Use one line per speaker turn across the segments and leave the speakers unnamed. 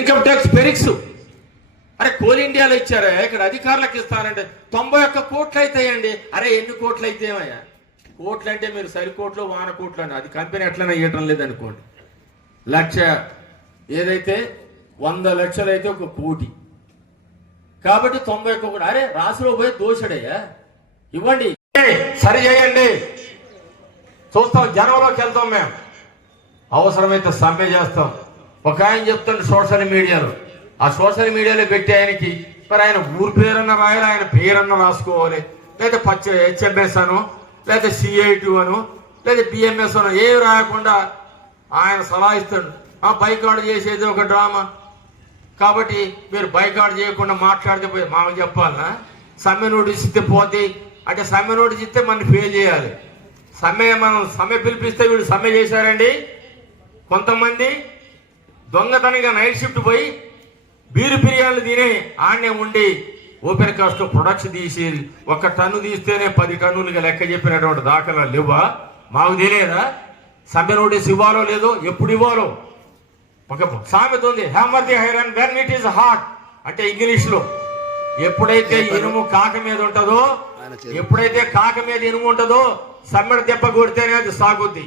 Income tax పెరిక్స్. అరే coal ఇండియాలో ఇచ్చారా? ఇక్కడ అధికారులకు ఇస్తారంటే తొంభై ఒక్క కోట్లు అవుతాయండి అరే ఎన్ని కోట్లు అయితేమయ్యా? కోట్లు అంటే మీరు సరి కోట్లు వాన కోట్లు అని అది కంపెనీ ఎట్లనే ఇవ్వడం లేదనుకోండి. లక్ష ఏదైతే వంద లక్షలు అయితే ఒక కోటి. కాబట్టి తొంభై ఒక్క కోటి అరే రాసులో పోయి దోషడయ్యా. ఇవ్వండి. సరి చేయండి. చూస్తాం జనంలోకి వెళ్తాం మేము. అవసరమైతే సమ్మె చేస్తాం. ఒక ఆయన చెప్తుండే సోషల్ మీడియాలో. ఆ సోషల్ మీడియాలో పెట్టి ఆయనకి మరి ఆయన ఊరి పేరన్న రాయాలి? ఆయన పేరన్న రాసుకోవాలి. లేదా పచ్చ హెచ్ఎంఎస్ అను లేదా సిఐటి అను లేదా బిఎంఎస్ అను ఏవి రాయకుండా ఆయన సలహా ఇస్తాడు. ఆ బైకాట్ చేసేది ఒక డ్రామా. కాబట్టి మీరు బైకాట్ చేయకుండా మాట్లాడితే పోయి మాకు చెప్పాలనా? సమ్మె నోటీస్ ఇస్తే పోతే అంటే సమ్మె నోటీస్ ఇస్తే మనం ఫెయిల్ చేయాలి. సమ్మె మనం సమ్మె పిలిపిస్తే వీళ్ళు సమ్మె చేశారండి? కొంతమంది దొంగతనంగా నైట్ షిఫ్ట్ పోయి బీరు బిర్యానీలు తిని ఆడనే ఉండి ఓపెన్ కాస్ట్ ప్రొడక్ట్స్ తీసి ఒక టన్ను తీస్తేనే పది టన్నులుగా లెక్క చెప్పినటువంటి దాఖలా లేవా? మాకు తెలియదా? సమ్మె నోటీస్ ఇవ్వాలో లేదో? ఎప్పుడు ఇవ్వాలో? ఒక సామెత ఉంది. Hammer the when it is hot. అంటే ఇంగ్లీష్లో ఎప్పుడైతే ఇనుము కాక మీద ఉంటుందో ఎప్పుడైతే కాక మీద ఇనుము ఉంటుందో సమ్మెడ దెబ్బ కొడితేనే అది సాగుద్ది.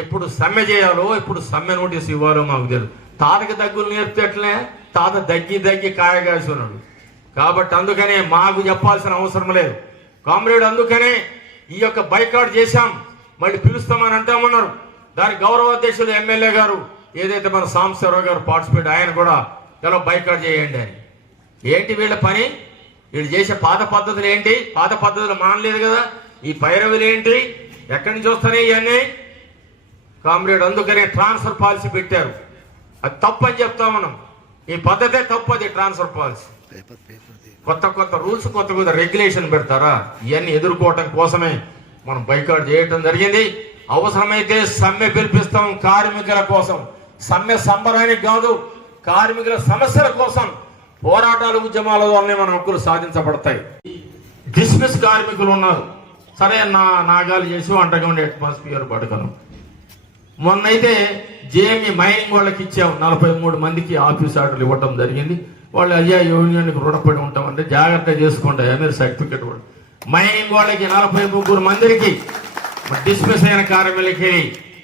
ఎప్పుడు సమ్మె చేయాలో ఎప్పుడు సమ్మె నోటీస్ ఇవ్వాలో మాకు తెలియదు. తాతకి దగ్గులు నేర్పితే తాత దగ్గి దగ్గి కాయగాసి ఉన్నాడు కాబట్టి అందుకనే మాకు చెప్పాల్సిన అవసరం లేదు. కామ్రేడ్ అందుకనే ఈ యొక్క బైకాట్ చేశాం. మళ్ళీ పిలుస్తామని అంటామన్నారు దాని గౌరవ అధ్యక్షులు ఎమ్మెల్యే గారు ఏదైతే మన సాంబశివరావు గారు పార్టిసిపేట్ ఆయన కూడా ఎలా బైకాట్ చేయండి అని. ఏంటి వీళ్ళ పని? వీళ్ళు చేసే పాత పద్ధతులు ఏంటి? పాత పద్ధతులు మానలేదు కదా. ఈ పైరవులు ఏంటి? ఎక్కడి నుంచి వస్తున్నాయి ఇవన్నీ? కామ్రేడ్ అందుకనే ట్రాన్స్ఫర్ పాలసీ పెట్టారు. అది తప్పు అని చెప్తా మనం. ఈ పద్ధతే తప్పు అది ట్రాన్స్ఫర్ పాలసీ. కొత్త కొత్త రూల్స్ కొత్త కొత్త రెగ్యులేషన్ పెడతారా? ఇవన్నీ ఎదుర్కోవటం కోసమే మనం బైకాట్ చేయటం జరిగింది. అవసరమైతే సమ్మె పిలిపిస్తాం కార్మికుల కోసం. సమ్మె సంబరానికి కాదు కార్మికుల సమస్యల కోసం పోరాటాలు ఉద్యమాల ద్వారానే మన హక్కులు సాధించబడతాయి. డిస్మిస్ కార్మికులు ఉన్నారు. సరే నా నాగాలు చేసి వంటగా ఉండే అట్మాస్ఫియర్ పడకను మొన్నైతే జేఎంఈ మైనింగ్ వాళ్ళకి ఇచ్చాము. నలభై మూడు మందికి ఆఫీస్ ఆర్డర్లు ఇవ్వటం జరిగింది. వాళ్ళు అయ్యా యూనియన్కి రుణపడి ఉంటామంటే జాగ్రత్త చేసుకోండి. అయ్యా మీరు సర్టిఫికెట్ కూడా. మైనింగ్ వాళ్ళకి నలభై ముగ్గురు మందికి డిస్మిస్ అయిన కార్మికులకి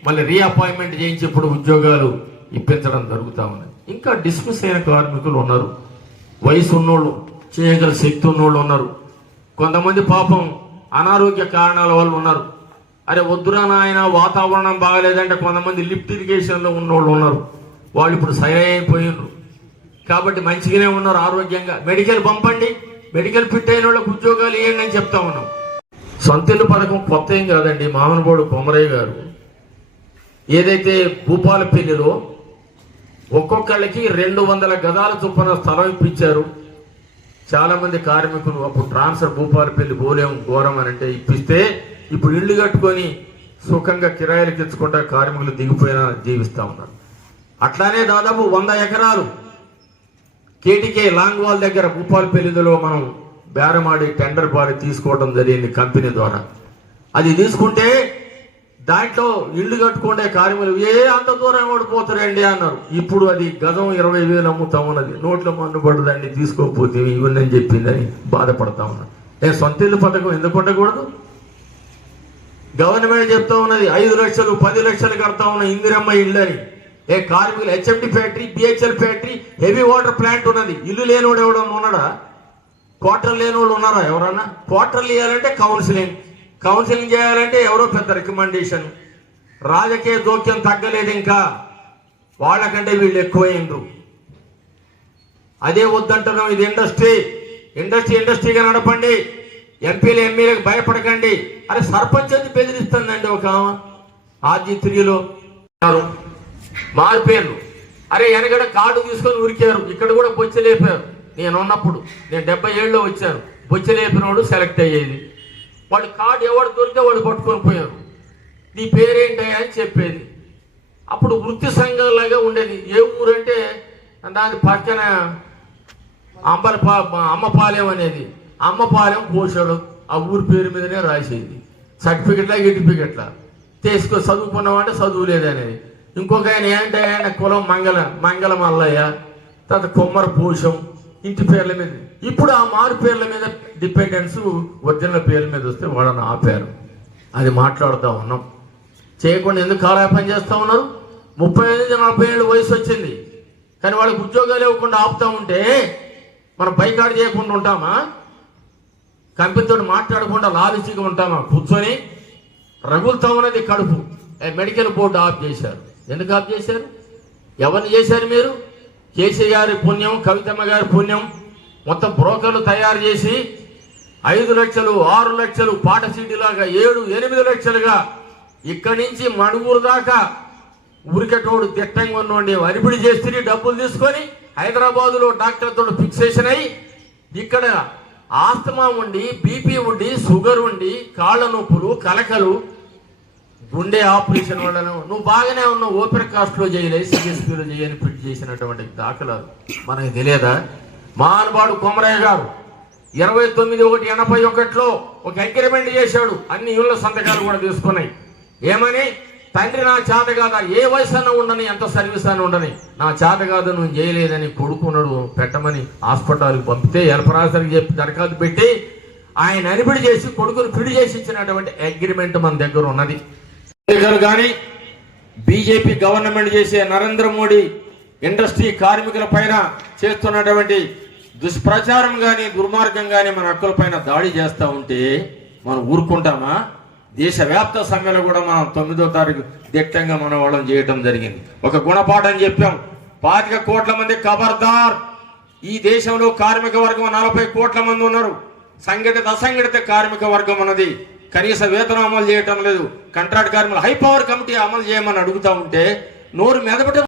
మళ్ళీ రీఅపాయింట్మెంట్ చేయించి ఇప్పుడు ఉద్యోగాలు ఇప్పించడం జరుగుతా ఉన్నాయి ఇంకా డిస్మిస్ అయిన కార్మికులు ఉన్నారు. వయసు ఉన్నోళ్ళు చేయగల శక్తి ఉన్నోళ్ళు ఉన్నారు. కొంతమంది పాపం అనారోగ్య కారణాల వాళ్ళు ఉన్నారు. అరే వద్దురా నాయన వాతావరణం బాగలేదంటే కొంతమంది లిఫ్ట్ ఇరిగేషన్లో ఉన్నోళ్ళు ఉన్నారు. వాళ్ళు ఇప్పుడు సరి అయిపోయినారు కాబట్టి మంచిగానే ఉన్నారు ఆరోగ్యంగా. మెడికల్ పంపండి. మెడికల్ ఫిట్ అయిన వాళ్ళకి ఉద్యోగాలు ఇవ్వండి అని చెప్తా ఉన్నాం. సొంతిల్లు పథకం కొత్త ఏం కాదండి. మామనబోడు కొమరయ్య గారు ఏదైతే భూపాలపల్లిలో ఒక్కొక్కళ్ళకి రెండు వందల గదాల చొప్పున స్థలం ఇప్పించారు. చాలామంది కార్మికులు అప్పుడు ట్రాన్స్ఫర్ భూపాలపల్లి పోలేం ఘోరం అని అంటే ఇప్పిస్తే ఇప్పుడు ఇల్లు కట్టుకొని సుఖంగా కిరాయిలు తెచ్చుకుంటా కార్మికులు దిగిపోయినా జీవిస్తా ఉన్నారు. అట్లానే దాదాపు వంద ఎకరాలు కేటీకే లాంగ్ వాల్ దగ్గర భూపాలపల్లిలో మనం బేరమాడి టెండర్ పాడి తీసుకోవడం జరిగింది కంపెనీ ద్వారా. అది తీసుకుంటే దాంట్లో ఇల్లు కట్టుకుంటే కార్మికులు ఏ అంత దూరం ఓడిపోతారండి అన్నారు. ఇప్పుడు అది గజం ఇరవై వేలు అమ్ముతా ఉన్నది. నోట్లో మన్నుపడదండి తీసుకోకపోతే ఇవన్నీ చెప్పిందని బాధపడతా ఉన్నారు నేను సొంత ఇల్లు పథకం ఎందుకు ఉండకూడదు? గవర్నమెంట్ చెప్తా ఉన్నది ఐదు లక్షలు పది లక్షలు కడతా ఉన్న ఇందిరమ్మ ఇళ్ళని. ఏ కార్మికులు HMD factory BHEL factory heavy water plant ఉన్నది. ఇల్లు లేనివాడు ఎవడన్నా ఉన్నాడా? క్వార్టర్ లేనివాళ్ళు ఉన్నారా ఎవరన్నా? క్వార్టర్లు ఇవ్వాలంటే కౌన్సిలింగ్ కౌన్సిలింగ్ చేయాలంటే ఎవరో పెద్ద రికమెండేషన్ రాజకీయ జోక్యం తగ్గలేదు ఇంకా. వాళ్ళకంటే వీళ్ళు ఎక్కువైండ్రు. అదే వద్దంటున్నాం ఇది ఇండస్ట్రీ ఇండస్ట్రీ ఇండస్ట్రీగా నడపండి. ఎంపీలు ఎమ్మెల్యేలకు భయపడకండి. అరే సర్పంచ్ అది బెదిరిస్తుందండి ఒక ఆమె. ఆర్జీ త్రీలో మారిపోయారు. అరే వెనకడ కార్డు తీసుకొని ఉరికారు. ఇక్కడ కూడా బొచ్చలేపారు నేను ఉన్నప్పుడు నేను డెబ్బై ఏళ్ళలో వచ్చాను. బొచ్చలేపిన వాడు సెలెక్ట్ అయ్యేది. వాడు కార్డు ఎవడు దొరికితే వాడు పట్టుకొని పోయారు. నీ పేరేంటయ్యా అని చెప్పేది. అప్పుడు వృత్తి సంఘంలాగా ఉండేది. ఏ ఊరంటే దాని పక్కన అంబలపా అమ్మపాలెం అనేది. అమ్మపాలెం పోషాడు ఆ ఊరి పేరు మీదనే రాసేది. సర్టిఫికెట్లా గిటిఫికెట్లా తీసుకో చదువుకున్నామంటే చదువు లేదనేది. ఇంకొక ఆయన ఏంటి ఆయన? కులం మంగళ మంగళ మల్లయ్య తర్వాత కొమ్మర పూషం ఇంటి పేర్ల మీద. ఇప్పుడు ఆ మారు పేర్ల మీద డిపెండెన్స్ ఒరిజినల్ పేర్ల మీద వస్తే వాళ్ళని ఆపారు. అది మాట్లాడుతూ ఉన్నాం. చేయకుండా ఎందుకు కాలయాపన చేస్తూ ఉన్నారు? ముప్పై ఐదు నలభై ఏళ్ళు వయసు వచ్చింది. కానీ వాళ్ళకి ఉద్యోగాలు ఇవ్వకుండా ఆపుతా ఉంటే మనం బైకాడు చేయకుండా ఉంటామా? కంపెనీతో మాట్లాడకుండా లాలసీగా ఉంటామా? కూర్చొని రగులుతా ఉన్నది కడుపు. మెడికల్ బోర్డు ఆఫ్ చేశారు. ఎందుకు ఆఫ్ చేశారు? ఎవరిని చేశారు మీరు? కేసీ గారి పుణ్యం కవితమ్మ గారి పుణ్యం మొత్తం బ్రోకర్లు తయారు చేసి ఐదు లక్షలు ఆరు లక్షలు పాట సీటీలాగా ఏడు ఎనిమిది లక్షలుగా ఇక్కడి నుంచి మణుగూరు దాకా ఉరికటోడు దిట్టంగా ఉన్నోండి వరిపిడి చేస్తే డబ్బులు తీసుకొని హైదరాబాదులో డాక్టర్తో ఫిక్సేషన్ అయ్యి ఇక్కడ ఆస్తమా ఉండి బీపీ ఉండి షుగర్ ఉండి కాళ్ళ నొప్పులు కలకలు గుండె ఆపరేషన్ వలన నువ్వు బాగానే ఉన్నావు ఓపెన్ కాస్ట్లో చేయలే సిఎస్పీలో చేయని ఫిట్ చేసినటువంటి దాఖలాలు. మనకి తెలియదా? మహానుభావుడు కొమరయ్య గారు ఇరవై తొమ్మిది ఒకటి ఎనభై ఒకటిలో ఒక అగ్రిమెంట్ చేశాడు. అన్ని ఇళ్ళ సంతకాలు కూడా తీసుకున్నాయి. ఏమని? తండ్రి నా చేత కాదా ఏ వయసు అన్న ఉండని ఎంత సర్వీస్ అని ఉండని నా చేత కాదు నువ్వు చేయలేదని కొడుకున్నాడు పెట్టమని హాస్పిటల్కి పంపితే ఎల్పరాసరికి చెప్పి దరఖాస్తు పెట్టి ఆయన అనిపిడి చేసి కొడుకును పిడి చేసి ఇచ్చినటువంటి అగ్రిమెంట్ మన దగ్గర ఉన్నది. కానీ బీజేపీ గవర్నమెంట్ చేసే నరేంద్ర మోడీ ఇండస్ట్రీ కార్మికుల పైన చేస్తున్నటువంటి దుష్ప్రచారం కానీ దుర్మార్గం కానీ మన హక్కుల పైన దాడి చేస్తూ ఉంటే మనం ఊరుకుంటామా? దేశవ్యాప్త సమ్మెలో కూడా మనం తొమ్మిదో తారీఖు దిట్టంగా మనవాళ్ళం చేయటం జరిగింది. ఒక గుణపాఠం చెప్పాం. పాతిక కోట్ల మంది ఖబర్దార్ ఈ దేశంలో కార్మిక వర్గం నలభై కోట్ల మంది ఉన్నారు. సంఘటిత అసంఘటిత కార్మిక వర్గం అన్నది కనీస వేతనం అమలు చేయటం లేదు. కంట్రాక్ట్ కార్మికులు హై పవర్ కమిటీ అమలు చేయమని అడుగుతా ఉంటే నోరు మెదపట